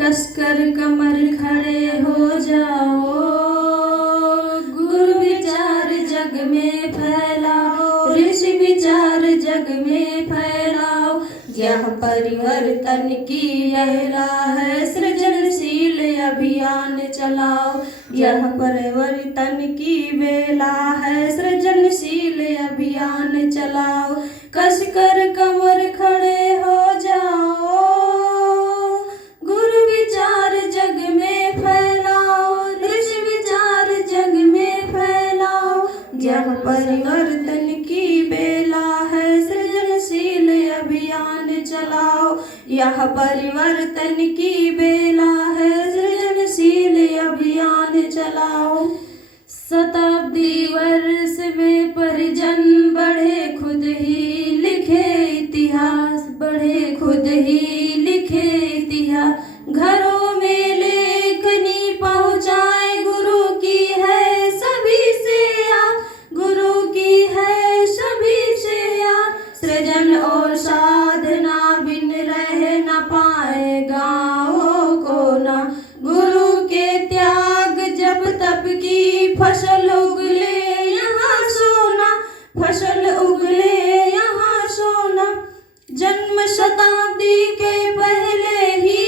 कसकर कमर खड़े हो जाओ, गुरु विचार जग में फैलाओ, ऋषि विचार जग में फैलाओ। यह परिवर्तन की यह राह है, सृजनशील अभियान चलाओ। यह परिवर्तन की बेला है, सृजनशील अभियान चलाओ। कसकर कमर खड़े हो जाओ, गुरु विचार जग में फैलाओ, ऋषि विचार जग में फैलाओ। यह परिवर्तन की बेला है, सृजनशील अभियान चलाओ। यह परिवर्तन की बेला है, सृजनशील अभियान चलाओ। शताब्दी वर्ष में परिजन बढ़े खुद ही लिखे इतिहास, बढ़े खुद ही लिखे इतिहास। घरों में लेखनी पहुँचाए, गुरु की है सभी से आ, गुरु की है सभी से आ। सृजन और साधना बिन रह न पाए गाँवों को ना, गुरु के त्याग जब तप की फसल उगले यहाँ सोना, फसल उगले यहाँ सोना। जन्म शताब्दी के पहले ही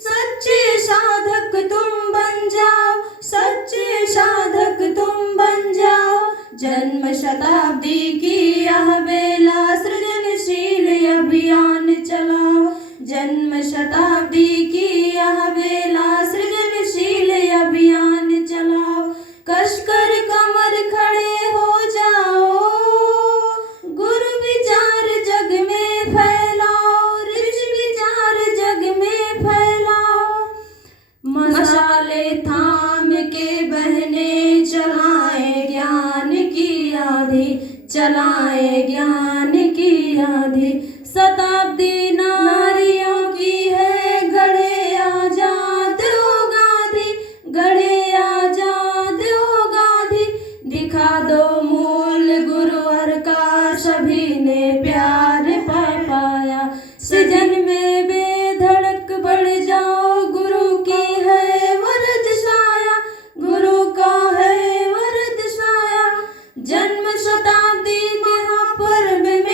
सच्चे साधक तुम बन जाओ, सच्चे साधक तुम बन जाओ। जन्म शताब्दी की यह बेला, सृजनशील अभियान चलाओ। जन्म शताब्दी की यह बेला, सृजनशील अभियान चलाओ। कसकर कमर खड़े हो जाओ, गुरु विचार जग में फैलाओ, ऋषि विचार जग में फैलाओ। मसाले थाम के बहने चलाए ज्ञान की आंधी, चलाए ज्ञान की आंधी। शताब्दी नारियों की है, गढ़े आजाद हो गांधी, गढ़े आजाद हो गांधी। दिखा दो मूल गुरुवर का, सभी ने प्यार पा पाया। सृजन में बेधड़क बढ़ जाओ, गुरु की है वरद साया, गुरु का है वरद साया। जन्म शताब्दी के पर्व में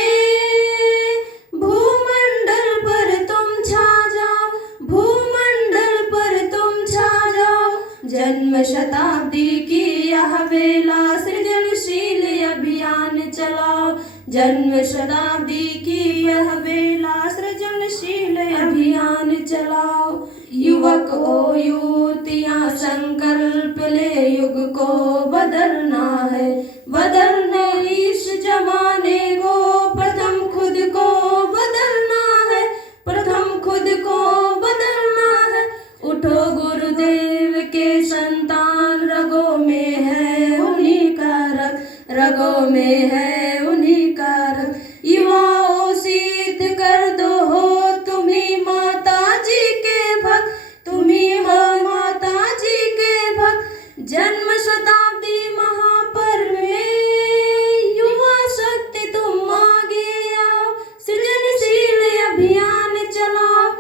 भूमंडल पर तुम छा जाओ, भूमंडल पर तुम छा जाओ। जन्म शताब्दी की यह बेला, सृजनशील अभियान चलाओ। जन्म शताब्दी की यह बेला, सृजनशील अभियान चलाओ। युवक ओ युवतियाँ संकल्प ले, युग को बदलना है, बदलना इस जमाने को। प्रथम खुद को बदलना है, प्रथम खुद को बदलना है। उठो गुरुदेव के संतान, रगों में है उन्हीं का रक्त, रगों में है उन्हीं का रक्त। युवाओं सिद्ध कर दो हो तुम्ही माता जी के भक्त, तुम्ही हो माता जी के भक्त। जन्म शताब्दी महापर्व में युवा शक्ति तुम आगे आओ, सृजनशील अभियान चलाओ।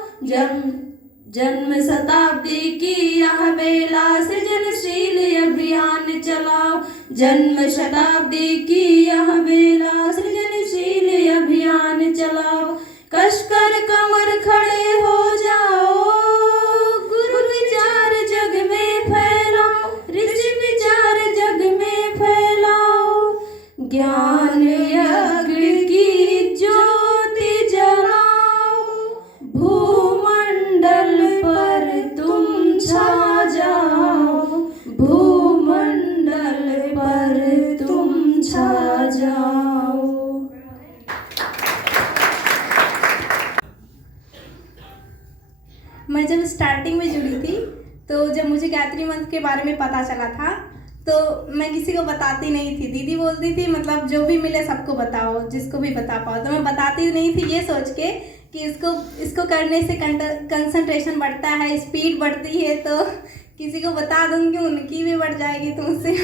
जन्म शताब्दी की यह बेला, सृजनशील अभियान चलाओ। जन्म शताब्दी की यह बेला, सृजनशील अभियान चलाओ। कसकर कमर खड़े हो जाओ, गुरु विचार जग में फैलाओ, ऋषि विचार जग में फैलाओ। ज्ञान यज्ञ की ज्योति जलाओ, भूमंडल पर तुम छा जाओ, भूमंडल पर तुम छा जाओ। मैं जब स्टार्टिंग में जुड़ी थी, तो जब मुझे गायत्री मंत्र के बारे में पता चला था, तो मैं किसी को बताती नहीं थी। दीदी बोलती थी मतलब जो भी मिले सबको बताओ, जिसको भी बता पाओ। तो मैं बताती नहीं थी ये सोच के कि इसको करने से कंसंट्रेशन बढ़ता है, स्पीड बढ़ती है, तो किसी को बता दूंगी उनकी भी बढ़ जाएगी, तो उससे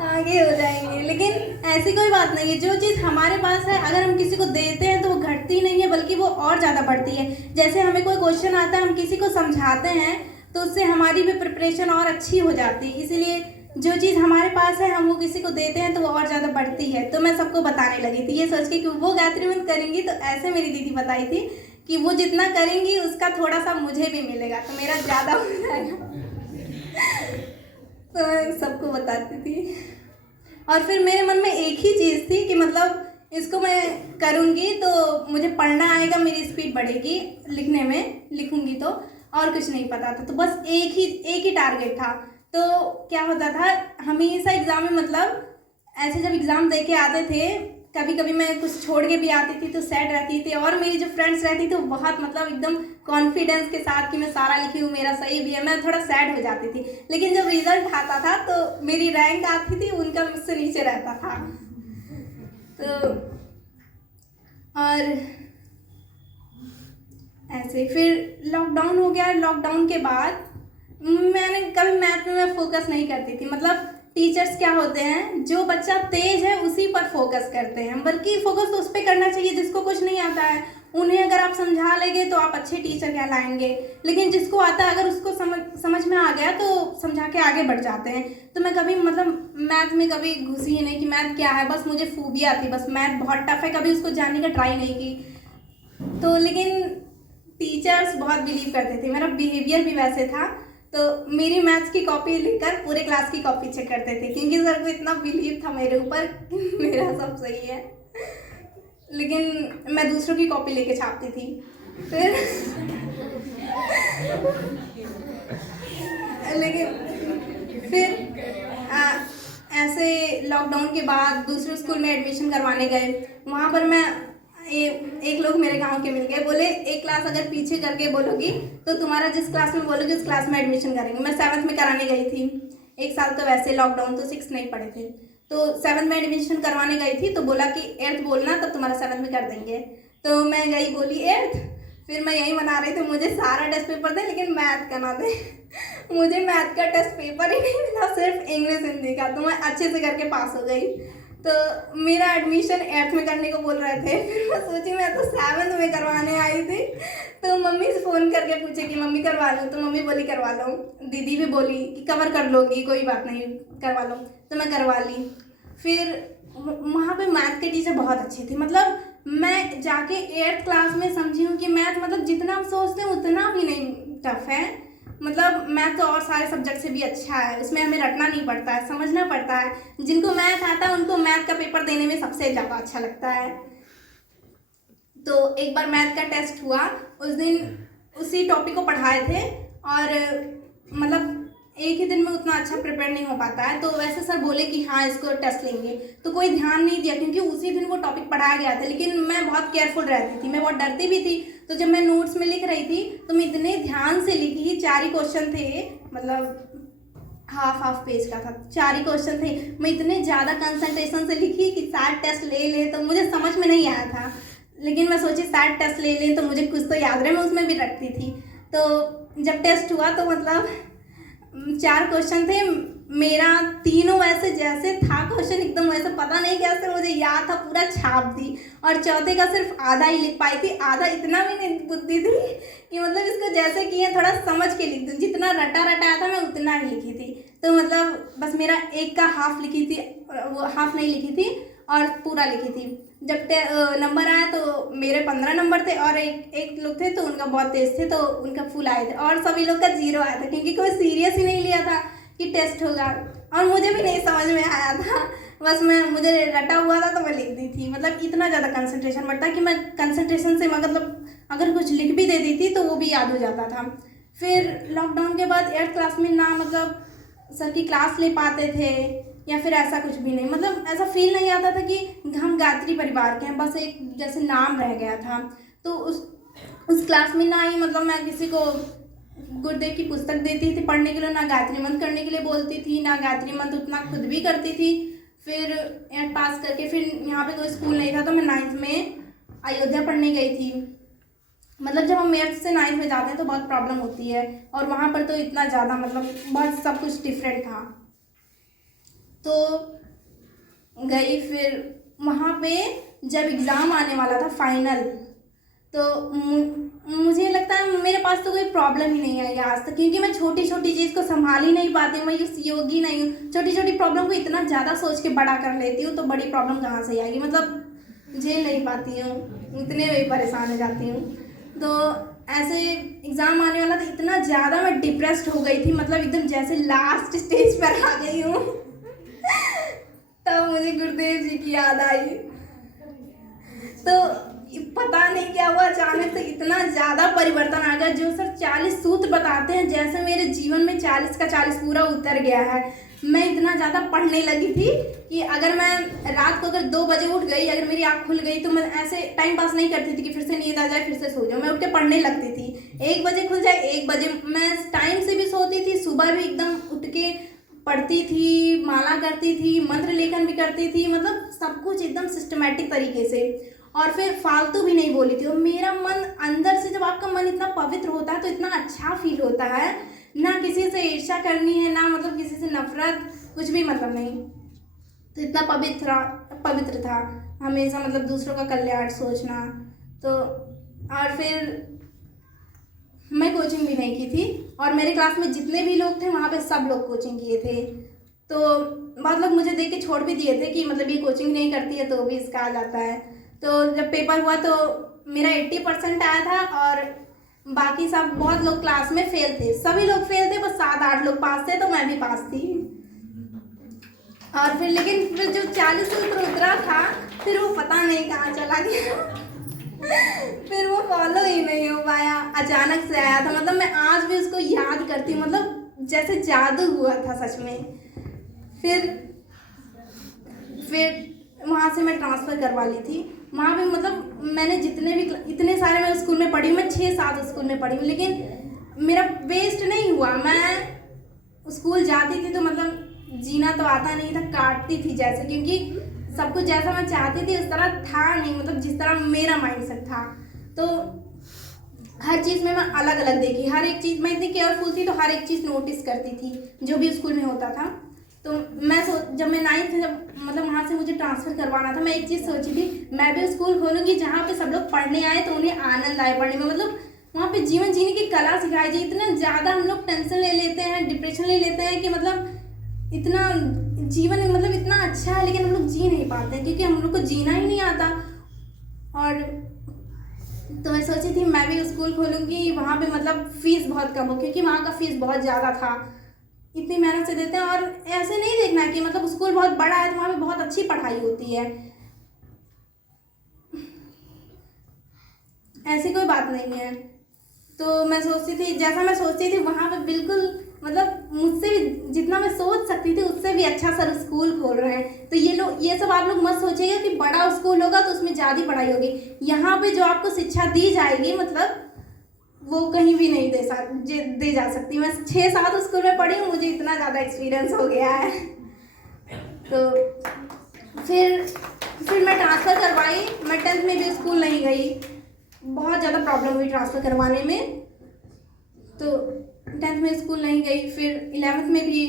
आगे हो जाएंगे। लेकिन ऐसी कोई बात नहीं है, जो चीज़ हमारे पास है अगर हम किसी को देते हैं तो वो घटती नहीं है बल्कि वो और ज़्यादा बढ़ती है। जैसे हमें कोई क्वेश्चन आता है, हम किसी को समझाते हैं तो उससे हमारी भी प्रिपरेशन और अच्छी हो जाती है। इसीलिए जो चीज़ हमारे पास है हम वो किसी को देते हैं तो वो और ज़्यादा बढ़ती है। तो मैं सबको बताने लगी थी ये सोच के कि वो गायत्री मंत्र करेंगी तो ऐसे मेरी दीदी बताई थी कि वो जितना करेंगी उसका थोड़ा सा मुझे भी मिलेगा तो मेरा ज़्यादा हो जाएगा। तो मैं सबको बताती थी। और फिर मेरे मन में एक ही चीज़ थी कि मतलब इसको मैं करूँगी तो मुझे पढ़ना आएगा, मेरी स्पीड बढ़ेगी लिखने में, लिखूँगी तो। और कुछ नहीं पता था, तो बस एक ही टारगेट था। तो क्या होता था हमेशा एग्ज़ाम में, मतलब ऐसे जब एग्ज़ाम दे के आते थे, कभी कभी मैं कुछ छोड़ के भी आती थी तो सैड रहती थी। और मेरी जो फ्रेंड्स रहती थी वो बहुत मतलब एकदम कॉन्फिडेंस के साथ कि मैं सारा लिखी हूँ, मेरा सही भी है, मैं थोड़ा सैड हो जाती थी। लेकिन जब रिजल्ट आता था तो मेरी रैंक आती थी, उनका मुझसे नीचे रहता था। तो और ऐसे फिर लॉकडाउन हो गया। लॉकडाउन के बाद मैंने कभी मैथ में मैं फोकस नहीं करती थी। मतलब टीचर्स क्या होते हैं, जो बच्चा तेज है उसी पर फोकस करते हैं, बल्कि फोकस तो उस पर करना चाहिए जिसको कुछ नहीं आता है। उन्हें अगर आप समझा लेंगे तो आप अच्छे टीचर कहलाएंगे। लेकिन जिसको आता है अगर उसको समझ में आ गया तो समझा के आगे बढ़ जाते हैं। तो मैं कभी मतलब मैथ में कभी घुसी ही नहीं कि मैथ क्या है, बस मुझे खूबियाँ थी, बस मैथ बहुत टफ है, कभी उसको जानने का ट्राई नहीं की। तो लेकिन टीचर्स बहुत बिलीव करते थे, मेरा बिहेवियर भी वैसे था। तो मेरी मैथ्स की कॉपी लिखकर पूरे क्लास की कॉपी चेक करते थे, क्योंकि सर को इतना बिलीव था मेरे ऊपर कि मेरा सब सही है। लेकिन मैं दूसरों की कॉपी लेके छापती थी। फिर लेकिन फिर ऐसे लॉकडाउन के बाद दूसरे स्कूल में एडमिशन करवाने गए। वहाँ पर मैं एक लोग मेरे गांव के मिल गए, बोले एक क्लास अगर पीछे करके बोलोगी तो तुम्हारा जिस क्लास में बोलोगी उस क्लास में एडमिशन करेंगे। मैं 7th में कराने गई थी। एक साल तो वैसे लॉकडाउन, तो 6 नहीं पढ़े थे, तो 7th में एडमिशन करवाने गई थी। तो बोला कि 8th बोलना तब तुम्हारा 7th में कर देंगे। तो मैं गई, बोली 8th। फिर मैं यही बना रही थी, मुझे सारा टेस्ट पेपर थे लेकिन मैथ का ना दे। मुझे मैथ का टेस्ट पेपर ही नहीं मिला, सिर्फ इंग्लिश हिंदी का। तो मैं अच्छे से करके पास हो गई। तो मेरा एडमिशन 8th में करने को बोल रहे थे। फिर मैं सोची मैं तो 7th में करवाने आई थी। तो मम्मी से फ़ोन करके पूछे कि मम्मी करवा लो, तो मम्मी बोली करवा लो। दीदी भी बोली कि कवर कर लोगी, कोई बात नहीं करवा लो, तो मैं करवा ली। फिर वहाँ पे मैथ के टीचर बहुत अच्छे थे। मतलब मैं जाके 8th क्लास में समझी हूँ कि मैथ मतलब जितना हम सोचते हैं उतना भी नहीं टफ है। मतलब मैथ तो और सारे सब्जेक्ट से भी अच्छा है, उसमें हमें रटना नहीं पड़ता है, समझना पड़ता है। जिनको मैथ आता है उनको मैथ का पेपर देने में सबसे ज़्यादा अच्छा लगता है। तो एक बार मैथ का टेस्ट हुआ, उस दिन उसी टॉपिक को पढ़ाए थे और मतलब एक ही दिन में उतना अच्छा प्रिपेयर नहीं हो पाता है। तो वैसे सर बोले कि हाँ इसको टेस्ट लेंगे, तो कोई ध्यान नहीं दिया क्योंकि उसी दिन वो टॉपिक पढ़ाया गया था। लेकिन मैं बहुत केयरफुल रहती थी, मैं बहुत डरती भी थी। तो जब मैं नोट्स में लिख रही थी तो मैं इतने ध्यान से लिखी, 4 ही क्वेश्चन थे, मतलब हाफ पेज का था, 4 ही क्वेश्चन थे। मैं इतने ज़्यादा कंसंट्रेशन से लिखी कि शायद टेस्ट ले लें, तो मुझे समझ में नहीं आया था। लेकिन मैं सोची शायद टेस्ट ले लें तो मुझे कुछ तो याद रहे, मैं उसमें भी रखती थी। तो जब टेस्ट हुआ तो मतलब 4 क्वेश्चन थे, मेरा तीनों वैसे जैसे था क्वेश्चन एकदम वैसे, पता नहीं कैसे मुझे याद था, पूरा छाप दी। और चौथे का सिर्फ आधा ही लिख पाई थी। आधा इतना भी नहीं बुद्धि थी कि मतलब इसको जैसे किए थोड़ा समझ के लिख दूँ, जितना रटा आया था मैं उतना ही लिखी थी। तो मतलब बस मेरा एक का हाफ लिखी थी, वो हाफ नहीं लिखी थी और पूरा लिखी थी। जब नंबर आया तो मेरे 15 नंबर थे और एक लोग थे तो उनका बहुत तेज थे, तो उनका फुल आए थे। और सभी लोग का 0 आया था, क्योंकि कोई सीरियस ही नहीं लिया था कि टेस्ट होगा। और मुझे भी नहीं समझ में आया था, बस मुझे रटा हुआ था तो मैं लिख दी थी। मतलब इतना ज़्यादा कंसंट्रेशन बढ़ता कि मैं कंसंट्रेशन से मतलब अगर कुछ लिख भी दे दी थी तो वो भी याद हो जाता था। फिर लॉकडाउन के बाद 8th क्लास में ना मतलब सर की क्लास ले पाते थे या फिर ऐसा कुछ भी नहीं, मतलब ऐसा फील नहीं आता था कि हम गायत्री परिवार के हैं, बस एक जैसे नाम रह गया था। तो उस क्लास में ना ही मतलब मैं किसी को गुरुदेव की पुस्तक देती थी पढ़ने के लिए, ना गायत्री मंत्र करने के लिए बोलती थी, ना गायत्री मंत्र उतना खुद भी करती थी। फिर 8th पास करके फिर यहाँ पे कोई स्कूल नहीं था तो मैं 9th में अयोध्या पढ़ने गई थी। मतलब जब हम 8th से 9th में जाते हैं तो बहुत प्रॉब्लम होती है, और वहाँ पर तो इतना ज़्यादा मतलब बहुत सब कुछ डिफरेंट था। तो गई। फिर वहाँ पे जब एग्ज़ाम आने वाला था फाइनल, तो मुझे लगता है मेरे पास तो कोई प्रॉब्लम ही नहीं आई आज तक, क्योंकि मैं छोटी छोटी चीज़ को संभाल ही नहीं पाती हूँ। मैं उस योगी नहीं हूँ, छोटी छोटी प्रॉब्लम को इतना ज़्यादा सोच के बड़ा कर लेती हूँ, तो बड़ी प्रॉब्लम कहाँ से आएगी, मतलब झेल नहीं पाती हूँ, इतने में ही परेशान हो जाती हूँ। तो ऐसे एग्ज़ाम आने वाला था, इतना ज़्यादा मैं डिप्रेस्ड हो गई थी, मतलब एकदम जैसे लास्ट स्टेज पर आ गई हूँ। तब मुझे गुरुदेव जी की याद आई। तो पता नहीं क्या हुआ, अचानक से इतना ज़्यादा परिवर्तन आ गया। जो सर 40 सूत्र बताते हैं, जैसे मेरे जीवन में 40 का 40 पूरा उतर गया है। मैं इतना ज़्यादा पढ़ने लगी थी कि अगर मैं रात को अगर 2 बजे उठ गई, अगर मेरी आँख खुल गई, तो मैं ऐसे टाइम पास नहीं करती थी कि फिर से नींद आ जाए फिर से सो जाऊँ। मैं उठ के पढ़ने लगती थी। 1 बजे खुल जाए 1 बजे, मैं टाइम से भी सोती थी, सुबह भी एकदम उठ के पढ़ती थी, माला करती थी, मंत्र लेखन भी करती थी, मतलब सब कुछ एकदम सिस्टमेटिक तरीके से। और फिर फालतू भी नहीं बोली थी। और मेरा मन अंदर से, जब आपका मन इतना पवित्र होता है तो इतना अच्छा फील होता है, ना किसी से ईर्ष्या करनी है, ना मतलब किसी से नफरत, कुछ भी मतलब नहीं। तो इतना पवित्र था हमेशा, मतलब दूसरों का कल्याण सोचना। तो और फिर मैं कोचिंग भी नहीं की थी, और मेरे क्लास में जितने भी लोग थे वहाँ पे सब लोग कोचिंग किए थे। तो बहुत लोग मुझे देख के छोड़ भी दिए थे कि मतलब ये कोचिंग नहीं करती है तो भी इसका आ जाता है। तो जब पेपर हुआ तो मेरा 80% आया था, और बाकी सब बहुत लोग क्लास में फेल थे, सभी लोग फेल थे, बस 7-8 लोग पास थे, तो मैं भी पास थी। और फिर लेकिन फिर जो 40 सूत्र उतरा था, फिर वो पता नहीं कहाँ चला गया। फिर वो फॉलो ही नहीं हो पाया, अचानक से आया था। मतलब मैं आज भी उसको याद करती हूँ, मतलब जैसे जादू हुआ था सच में। फिर वहाँ से मैं ट्रांसफ़र करवा ली थी। वहाँ पे मतलब मैंने जितने भी इतने सारे मैं स्कूल में पढ़ी हूँ, मैं 6-7 स्कूल में पढ़ी हूँ, लेकिन मेरा वेस्ट नहीं हुआ। मैं स्कूल जाती थी तो मतलब जीना तो आता नहीं था, काटती थी जैसे, क्योंकि सब कुछ जैसा मैं चाहती थी उस तरह था नहीं, मतलब जिस तरह मेरा माइंडसेट था। तो हर चीज़ में मैं अलग अलग देखी, हर एक चीज़ मैं इतनी केयरफुल थी, तो हर एक चीज़ नोटिस करती थी जो भी स्कूल में होता था। तो मैं जब मैं 9th में, जब मतलब वहाँ से मुझे ट्रांसफ़र करवाना था, मैं एक चीज़ सोची थी, मैं भी स्कूल खोलूँगी जहाँ पे सब लोग पढ़ने आए तो उन्हें आनंद आए पढ़ने में, मतलब वहाँ पे जीवन जीने की कला सिखाई जाए। इतना ज़्यादा हम लोग टेंशन ले लेते हैं, डिप्रेशन ले लेते हैं कि मतलब इतना जीवन मतलब इतना अच्छा है, लेकिन हम लोग जी नहीं पाते हैं क्योंकि हम लोग को जीना ही नहीं आता। और तो मैं सोची थी मैं भी स्कूल खोलूँगी, वहाँ पे मतलब फ़ीस बहुत कम हो, क्योंकि वहाँ का फ़ीस बहुत ज़्यादा था। इतनी मेहनत से देते हैं, और ऐसे नहीं देखना कि मतलब स्कूल बहुत बड़ा है तो वहाँ पे बहुत अच्छी पढ़ाई होती है, ऐसी कोई बात नहीं है। तो मैं सोचती थी, जैसा मैं सोचती थी वहाँ पे बिल्कुल मतलब मुझसे भी जितना मैं सोच सकती थी उससे भी अच्छा सर स्कूल खोल रहे हैं। तो ये सब आप लोग मत सोचिएगा कि बड़ा स्कूल होगा तो उसमें ज़्यादा पढ़ाई होगी। यहाँ पे जो आपको शिक्षा दी जाएगी मतलब वो कहीं भी नहीं दे जा सकती। मैं 6-7 स्कूल में पढ़ी हूँ, मुझे इतना ज़्यादा एक्सपीरियंस हो गया है। तो फिर मैं ट्रांसफ़र करवाई। मैं 10th में भी स्कूल नहीं गई, बहुत ज़्यादा प्रॉब्लम हुई ट्रांसफ़र करवाने में, तो 10th में स्कूल नहीं गई। फिर 11th में भी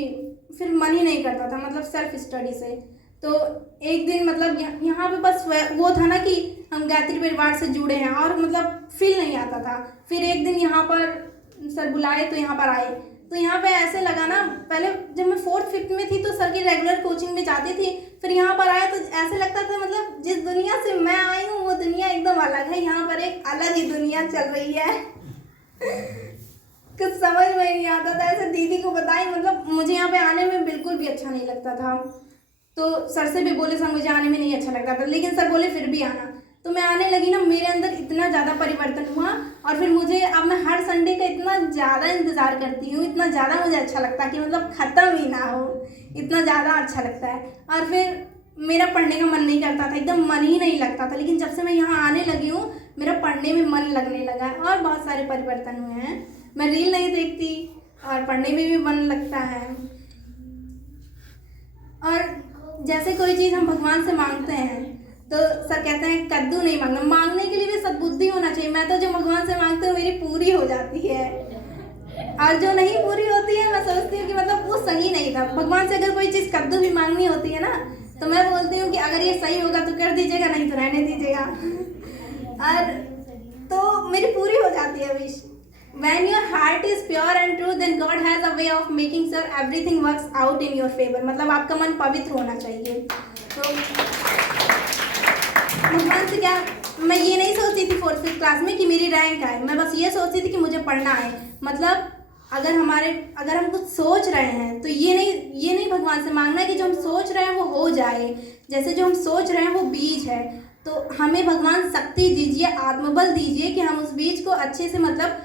फिर मन ही नहीं करता था, मतलब सेल्फ स्टडी से। तो एक दिन मतलब यहाँ पे बस वो था ना कि हम गायत्री परिवार से जुड़े हैं, और मतलब फील नहीं आता था। फिर एक दिन यहाँ पर सर बुलाए तो यहाँ पर आए, तो यहाँ पे ऐसे लगा ना, पहले जब मैं 4th-5th में थी तो सर की रेगुलर कोचिंग में जाती थी, फिर यहाँ पर आए तो ऐसे लगता था मतलब जिस दुनिया से मैं आई हूँ वो दुनिया एकदम अलग है, यहाँ पर एक अलग ही दुनिया चल रही है। कुछ समझ में नहीं आता था। ऐसे दीदी को बताई, मतलब मुझे यहाँ पे आने में बिल्कुल भी अच्छा नहीं लगता था। तो सर से भी बोले सर मुझे आने में नहीं अच्छा लगता था, लेकिन सर बोले फिर भी आना। तो मैं आने लगी ना, मेरे अंदर इतना ज़्यादा परिवर्तन हुआ, और फिर मुझे अब मैं हर संडे का इतना ज़्यादा इंतज़ार करती हूँ, इतना ज़्यादा मुझे अच्छा लगता है कि मतलब ख़त्म ही ना हो, इतना ज़्यादा अच्छा लगता है। और फिर मेरा पढ़ने का मन नहीं करता था, एकदम मन ही नहीं लगता था, लेकिन जब से मैं यहाँ आने लगी हूँ मेरा पढ़ने में मन लगने लगा है, और बहुत सारे परिवर्तन हुए हैं। मैं रील नहीं देखती और पढ़ने में भी मन लगता है। और जैसे कोई चीज़ हम भगवान से मांगते हैं तो सर कहते हैं कद्दू नहीं मांगना, मांगने के लिए भी सद्बुद्धि होना चाहिए। मैं तो जो भगवान से मांगती हूँ मेरी पूरी हो जाती है। और जो नहीं पूरी होती है मैं सोचती हूँ कि मतलब वो सही नहीं था। भगवान से अगर कोई चीज़ कद्दू भी मांगनी होती है ना, तो मैं बोलती हूँ कि अगर ये सही होगा तो कर दीजिएगा, नहीं तो रहने दीजिएगा। और तो मेरी पूरी हो जाती है wish. When your heart is pure and true, then God has a way of making sure everything works out in your favor। मतलब आपका मन पवित्र होना चाहिए। तो भगवान से क्या, मैं ये नहीं सोचती थी 4th क्लास में कि मेरी रैंक आए, मैं बस ये सोचती थी कि मुझे पढ़ना है। मतलब अगर हम कुछ सोच रहे हैं तो ये नहीं भगवान से मांगना है कि जो हम सोच रहे हैं वो हो जाए। जैसे जो हम सोच रहे हैं वो बीज है, तो हमें भगवान शक्ति दीजिए, आत्मबल दीजिए कि हम उस बीज को अच्छे से मतलब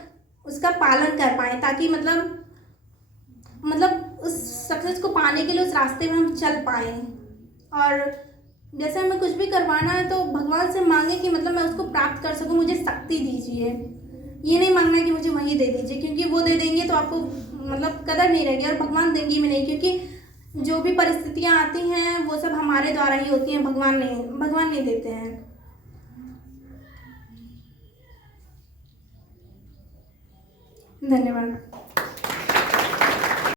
उसका पालन कर पाएँ, ताकि मतलब उस सक्सेस को पाने के लिए उस रास्ते में हम चल पाएँ। और जैसे हमें कुछ भी करवाना है तो भगवान से मांगे कि मतलब मैं उसको प्राप्त कर सकूं, मुझे शक्ति दीजिए। ये नहीं मांगना कि मुझे वही दे दीजिए, क्योंकि वो दे देंगे तो आपको मतलब कदर नहीं रहेगी, और भगवान देंगे भी नहीं, क्योंकि जो भी परिस्थितियाँ आती हैं वो सब हमारे द्वारा ही होती हैं, भगवान नहीं देते हैं। धन्यवाद।